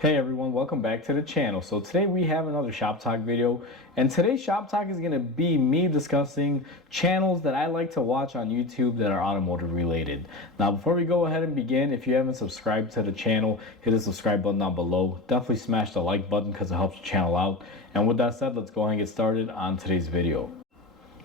Hey everyone, welcome back to the channel. So today we have another shop talk video, and today's shop talk is going to be me discussing channels that I like to watch on YouTube that are automotive related. Now before we go ahead and begin, if you haven't subscribed to the channel, hit the subscribe button down below. Definitely smash the like button because it helps the channel out. And with that said, let's go ahead and get started on today's video.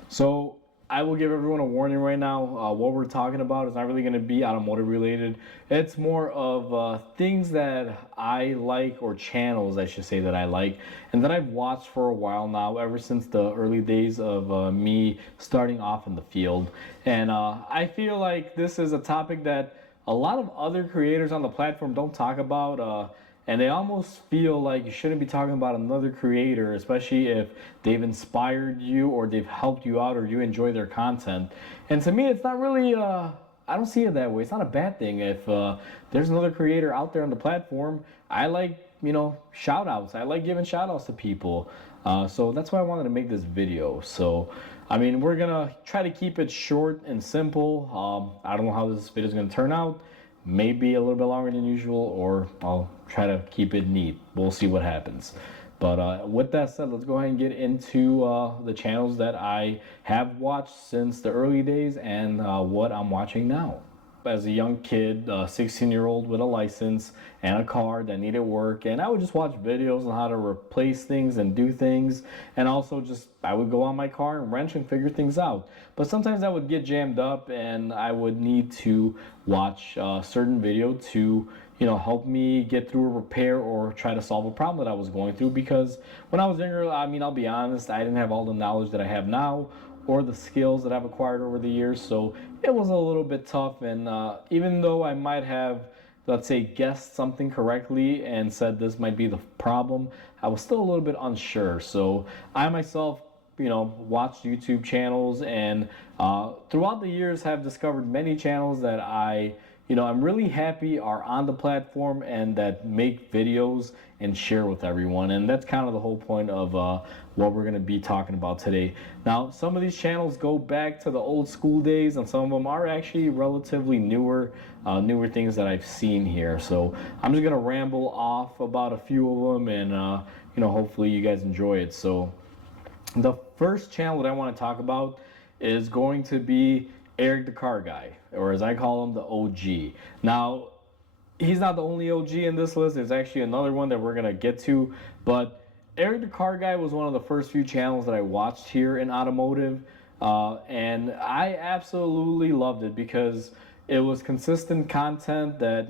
So I will give everyone a warning right now. What we're talking about is not really going to be automotive related. It's more of things that I like, or channels I should say that I like, and that I've watched for a while now, ever since the early days of me starting off in the field. And I feel like this is a topic that a lot of other creators on the platform don't talk about. And they almost feel like you shouldn't be talking about another creator, especially if they've inspired you or they've helped you out or you enjoy their content. And to me, it's not really, I don't see it that way. It's not a bad thing. If there's another creator out there on the platform, I like, shout outs. I like giving shout outs to people. So that's why I wanted to make this video. So, I mean, we're going to try to keep it short and simple. I don't know how this video is going to turn out. Maybe a little bit longer than usual, or I'll try to keep it neat. We'll see what happens. But with that said, let's go ahead and get into the channels that I have watched since the early days and what I'm watching now. As a young kid, 16-year-old with a license and a car that needed work, and I would just watch videos on how to replace things and do things, and also just I would go on my car and wrench and figure things out. But sometimes I would get jammed up and I would need to watch a certain video to help me get through a repair or try to solve a problem that I was going through, because when I was younger, I mean, I'll be honest, I didn't have all the knowledge that I have now or the skills that I've acquired over the years, so it was a little bit tough. And even though I might have, let's say, guessed something correctly and said this might be the problem, I was still a little bit unsure. So I myself watched YouTube channels, and throughout the years have discovered many channels that I'm really happy are on the platform and that make videos and share with everyone. And that's kind of the whole point of what we're going to be talking about today. Now, some of these channels go back to the old school days, and some of them are actually relatively newer things that I've seen here. So I'm just going to ramble off about a few of them, and hopefully you guys enjoy it. So the first channel that I want to talk about is going to be Eric the Car Guy, or as I call him, the OG. Now, he's not the only OG in this list. There's actually another one that we're going to get to, but Eric the Car Guy was one of the first few channels that I watched here in automotive, and I absolutely loved it because it was consistent content that,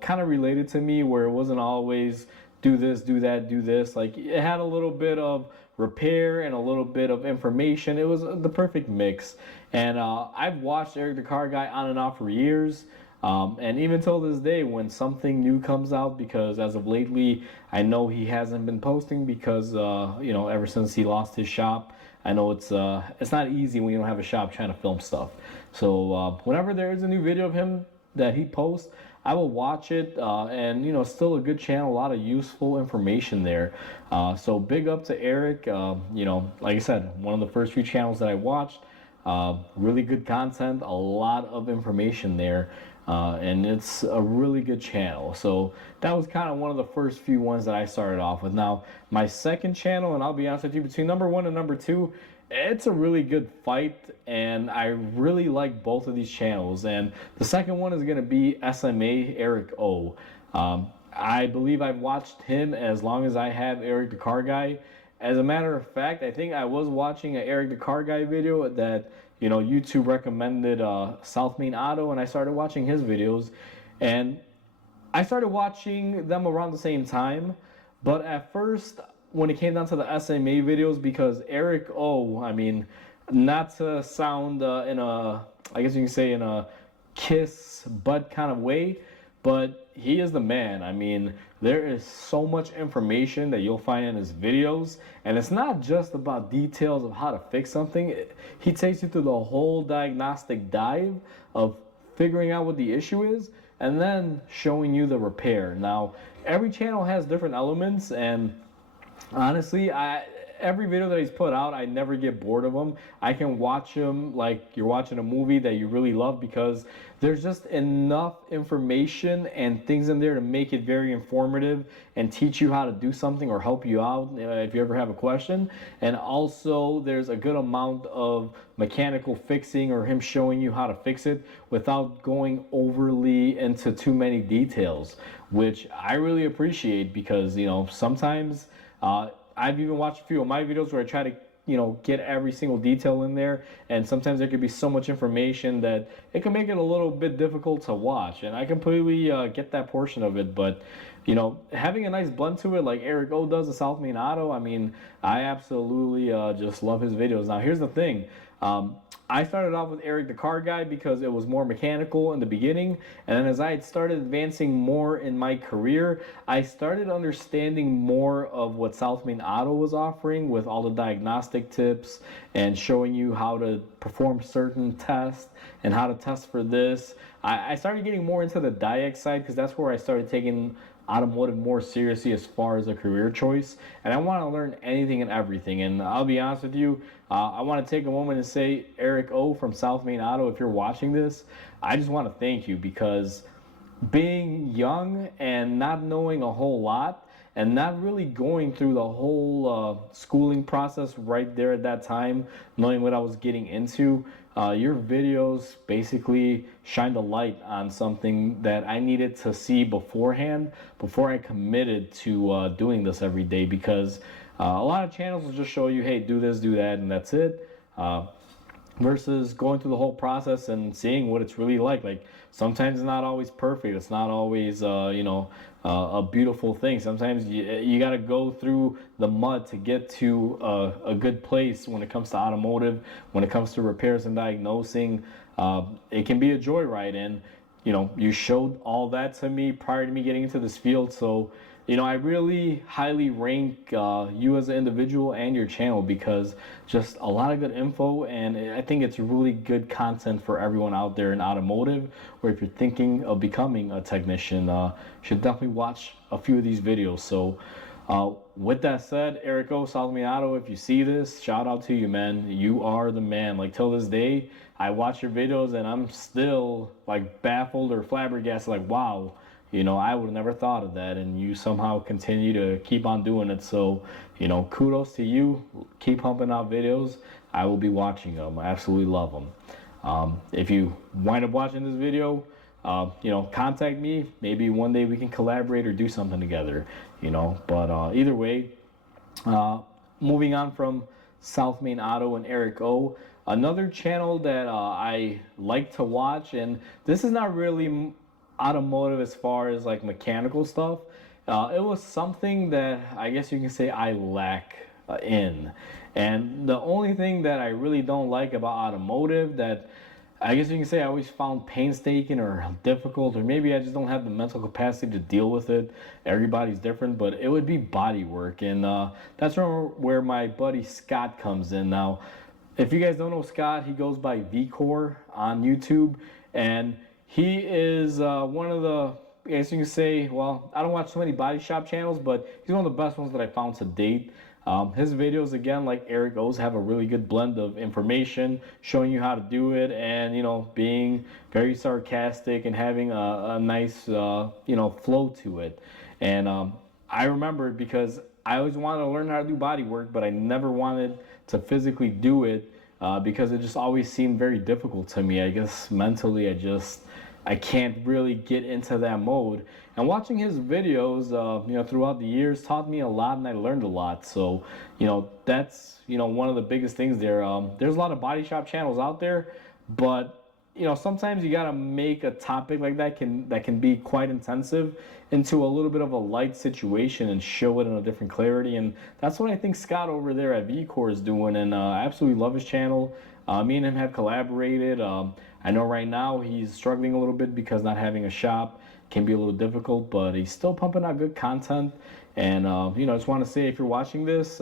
kind of related to me, where it wasn't always do this, do that, do this. Like, it had a little bit of repair and a little bit of information. It was the perfect mix. And I've watched Eric the Car Guy on and off for years. And even till this day, when something new comes out, because as of lately, I know he hasn't been posting because, ever since he lost his shop, I know it's not easy when you don't have a shop trying to film stuff. So whenever there is a new video of him that he posts, I will watch it, and still a good channel, a lot of useful information there. So big up to Eric. Like I said, one of the first few channels that I watched. Really good content, a lot of information there, and it's a really good channel. So that was kind of one of the first few ones that I started off with. Now, my second channel, and I'll be honest with you, between number one and number two, it's a really good fight, and I really like both of these channels. And the second one is going to be SMA Eric O. I believe I've watched him as long as I have Eric the Car Guy. As a matter of fact, I think I was watching an Eric the Car Guy video that YouTube recommended, South Main Auto, and I started watching his videos, and I started watching them around the same time. But at first, when it came down to the SMA videos, because Eric O, I mean, not to sound in a, I guess you can say, in a kiss butt kind of way, but he is the man. I mean, there is so much information that you'll find in his videos, and it's not just about details of how to fix something. He takes you through the whole diagnostic dive of figuring out what the issue is and then showing you the repair. Now, every channel has different elements, and honestly, every video that he's put out, I never get bored of him. I can watch him like you're watching a movie that you really love, because there's just enough information and things in there to make it very informative and teach you how to do something or help you out if you ever have a question. And also there's a good amount of mechanical fixing, or him showing you how to fix it without going overly into too many details, which I really appreciate, because sometimes I've even watched a few of my videos where I try to get every single detail in there, and sometimes there could be so much information that it can make it a little bit difficult to watch, and I completely get that portion of it. But having a nice blend to it like Eric O does at South Main Auto, I mean, I absolutely just love his videos. Now here's the thing, I started off with Eric the Car Guy because it was more mechanical in the beginning, and then as I had started advancing more in my career, I started understanding more of what South Main Auto was offering with all the diagnostic tips and showing you how to perform certain tests and how to test for this. I started getting more into the diag side, because that's where I started taking automotive more seriously as far as a career choice, and I want to learn anything and everything. And I'll be honest with you, I want to take a moment and say, Eric O from South Main Auto, if you're watching this, I just want to thank you, because being young and not knowing a whole lot and not really going through the whole schooling process right there at that time, knowing what I was getting into, your videos basically shined a light on something that I needed to see beforehand before I committed to doing this every day. Because a lot of channels will just show you, hey, do this, do that, and that's it. Versus going through the whole process and seeing what it's really like. Like, sometimes it's not always perfect. It's not always, a beautiful thing. Sometimes you got to go through the mud to get to a good place when it comes to automotive, when it comes to repairs and diagnosing. It can be a joyride, and you showed all that to me prior to me getting into this field. So I really highly rank you as an individual and your channel, because just a lot of good info, and I think it's really good content for everyone out there in automotive, or if you're thinking of becoming a technician, should definitely watch a few of these videos. So with that said, Eric O, South Main Auto, if you see this, shout out to you, man. You are the man. Like, till this day, I watch your videos and I'm still like baffled or flabbergasted, like, wow, I would have never thought of that, and you somehow continue to keep on doing it. So, kudos to you. Keep pumping out videos. I will be watching them. I absolutely love them. If you wind up watching this video, contact me. Maybe one day we can collaborate or do something together, But either way, moving on from South Main Auto and Eric O, another channel that I like to watch, and this is not really automotive as far as like mechanical stuff. It was something that I guess you can say I lack in. And the only thing that I really don't like about automotive, that I guess you can say I always found painstaking or difficult, or maybe I just don't have the mental capacity to deal with it. Everybody's different, but it would be body work. And that's where my buddy Scott comes in. Now, if you guys don't know Scott, he goes by VCore on YouTube, and he is one of the, I guess you can say, well, I don't watch so many body shop channels, but he's one of the best ones that I found to date. His videos, again, like Eric O's, have a really good blend of information, showing you how to do it, and being very sarcastic and having a nice flow to it. And I remember, because I always wanted to learn how to do body work, but I never wanted to physically do it because it just always seemed very difficult to me. I guess mentally, I can't really get into that mode. And watching his videos, throughout the years taught me a lot, and I learned a lot. So, that's, one of the biggest things there. There's a lot of body shop channels out there, but sometimes you gotta make a topic like that can be quite intensive into a little bit of a light situation and show it in a different clarity. And that's what I think Scott over there at VCore is doing, and I absolutely love his channel. Me and him have collaborated. I know right now he's struggling a little bit because not having a shop can be a little difficult, but he's still pumping out good content. And I just want to say, if you're watching this,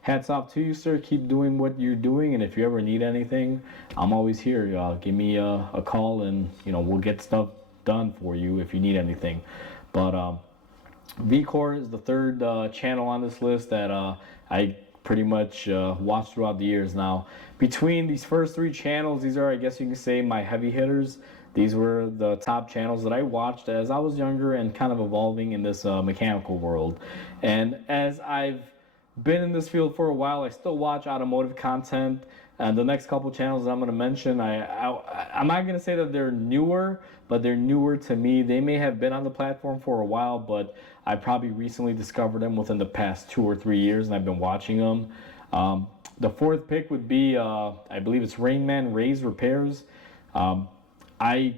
hats off to you, sir. Keep doing what you're doing, and if you ever need anything, I'm always here. Give me a call, and we'll get stuff done for you if you need anything. But VCore is the third channel on this list that I pretty much watched throughout the years. Now, between these first three channels, these are, I guess you can say, my heavy hitters. These were the top channels that I watched as I was younger and kind of evolving in this mechanical world. And as I've been in this field for a while, I still watch automotive content. And the next couple channels that I'm going to mention, I'm not going to say that they're newer, but they're newer to me. They may have been on the platform for a while, but I probably recently discovered them within the past 2 or 3 years, and I've been watching them. The fourth pick would be, I believe it's Rain Man Ray's Repairs. I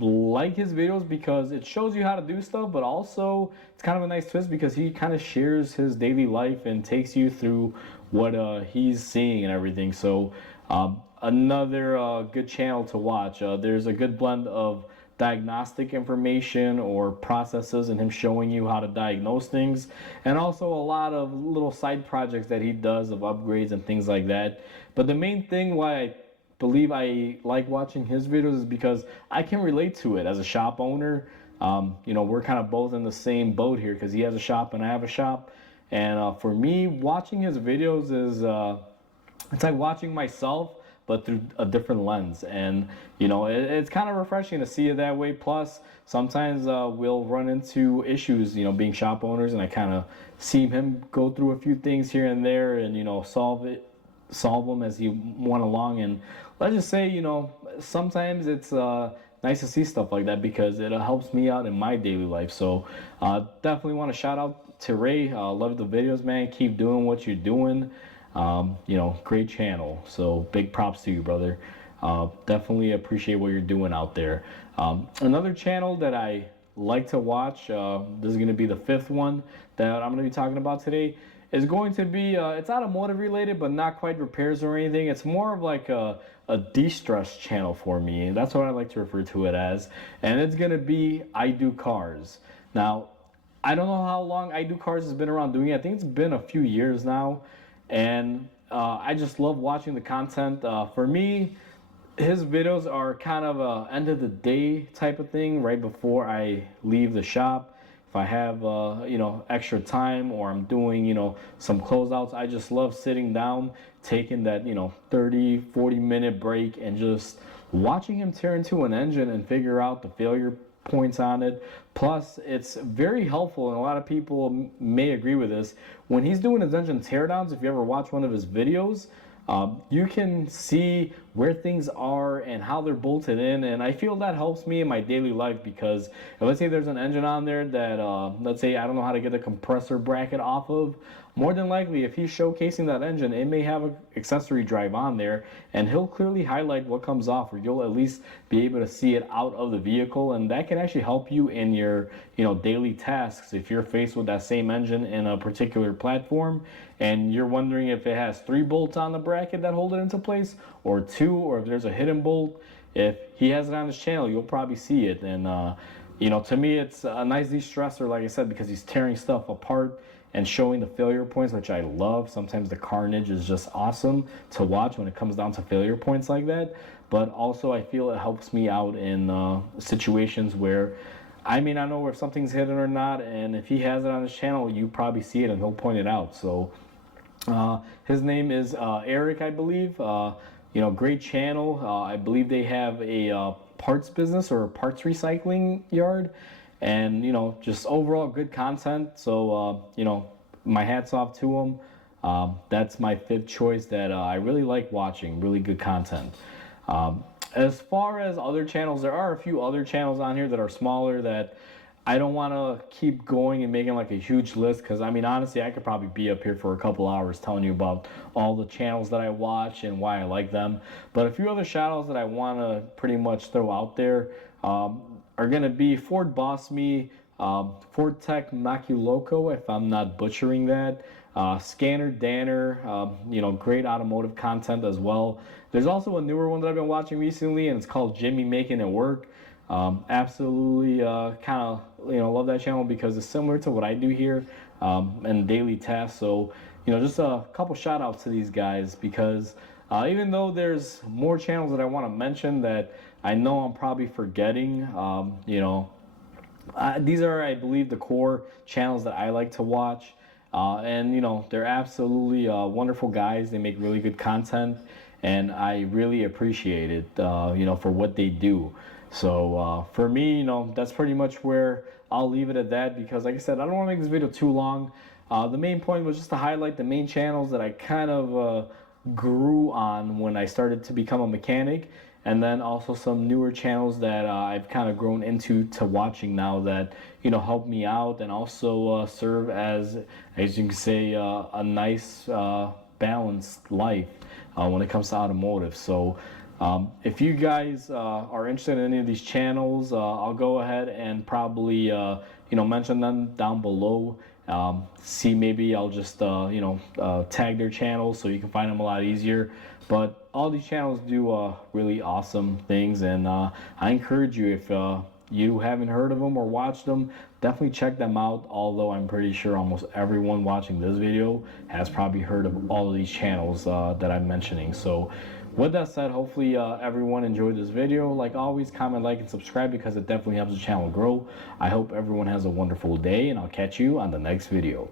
like his videos because it shows you how to do stuff, but also it's kind of a nice twist because he kind of shares his daily life and takes you through what he's seeing and everything. So another good channel to watch. There's a good blend of diagnostic information or processes and him showing you how to diagnose things, and also a lot of little side projects that he does of upgrades and things like that. But the main thing why I believe I like watching his videos is because I can relate to it as a shop owner. We're kind of both in the same boat here because he has a shop and I have a shop. And for me, watching his videos is it's like watching myself, but through a different lens. And it's kind of refreshing to see it that way. Plus, sometimes we'll run into issues, being shop owners, and I kind of see him go through a few things here and there, and solve them as he went along. And let's just say, sometimes it's nice to see stuff like that because it helps me out in my daily life. So definitely want to shout out to Ray. Love the videos, man. Keep doing what you're doing. Great channel. So big props to you, brother. Definitely appreciate what you're doing out there. Another channel that I like to watch, this is going to be the fifth one that I'm going to be talking about today, is going to be, it's automotive related, but not quite repairs or anything. It's more of like a de-stress channel for me. That's what I like to refer to it as. And it's going to be I Do Cars. Now, I don't know how long I Do Cars has been around doing it. I think it's been a few years now. And I just love watching the content. For me, his videos are kind of a end of the day type of thing right before I leave the shop. If I have extra time or I'm doing some closeouts, I just love sitting down, taking that 30-40 minute break and just watching him tear into an engine and figure out the failure points on it. Plus, it's very helpful, and a lot of people may agree with this. When he's doing his engine teardowns, if you ever watch one of his videos, you can see where things are and how they're bolted in, and I feel that helps me in my daily life because if, let's say there's an engine on there that let's say I don't know how to get the compressor bracket off of, more than likely if he's showcasing that engine, it may have an accessory drive on there and he'll clearly highlight what comes off, or you'll at least be able to see it out of the vehicle, and that can actually help you in your daily tasks if you're faced with that same engine in a particular platform and you're wondering if it has 3 bolts on the bracket that hold it into place or 2, or if there's a hidden bolt. If he has it on his channel, you'll probably see it. And to me, it's a nice de-stressor, like I said, because he's tearing stuff apart and showing the failure points, which I love. Sometimes the carnage is just awesome to watch when it comes down to failure points like that. But also I feel it helps me out in situations where I may not know if something's hidden or not, and if he has it on his channel, you probably see it and he'll point it out. So his name is Eric, I believe. Great channel. I believe they have a parts business or a parts recycling yard, and just overall good content. So my hats off to him. That's my fifth choice that I really like watching. Really good content. As far as other channels, there are a few other channels on here that are smaller that I don't want to keep going and making like a huge list, because honestly, I could probably be up here for a couple hours telling you about all the channels that I watch and why I like them. But a few other shout outs that I want to pretty much throw out there are going to be Ford Boss Me, Ford Tech Maculoco, if I'm not butchering that, Scanner Danner, great automotive content as well. There's also a newer one that I've been watching recently, and it's called Jimmy Making It Work. Absolutely kind of love that channel because it's similar to what I do here and daily tasks. So just a couple shout outs to these guys because even though there's more channels that I want to mention that I know I'm probably forgetting, these are, I believe, the core channels that I like to watch. And you know, they're absolutely wonderful guys. They make really good content, and I really appreciate it, you know, for what they do. So for me, you know, that's pretty much where I'll leave it at that, because like I said, I don't want to make this video too long. The main point was just to highlight the main channels that I kind of grew on when I started to become a mechanic, and then also some newer channels that I've kind of grown into to watching now that, you know, help me out and also serve as you can say, a nice balanced life when it comes to automotive. So if you guys are interested in any of these channels, I'll go ahead and probably you know, mention them down below. See, maybe I'll just you know, tag their channels so you can find them a lot easier. But all these channels do really awesome things, and I encourage you, if you haven't heard of them or watched them, definitely check them out. Although I'm pretty sure almost everyone watching this video has probably heard of all of these channels that I'm mentioning. So with that said, hopefully everyone enjoyed this video. Like always, comment, like, and subscribe, because it definitely helps the channel grow. I hope everyone has a wonderful day, and I'll catch you on the next video.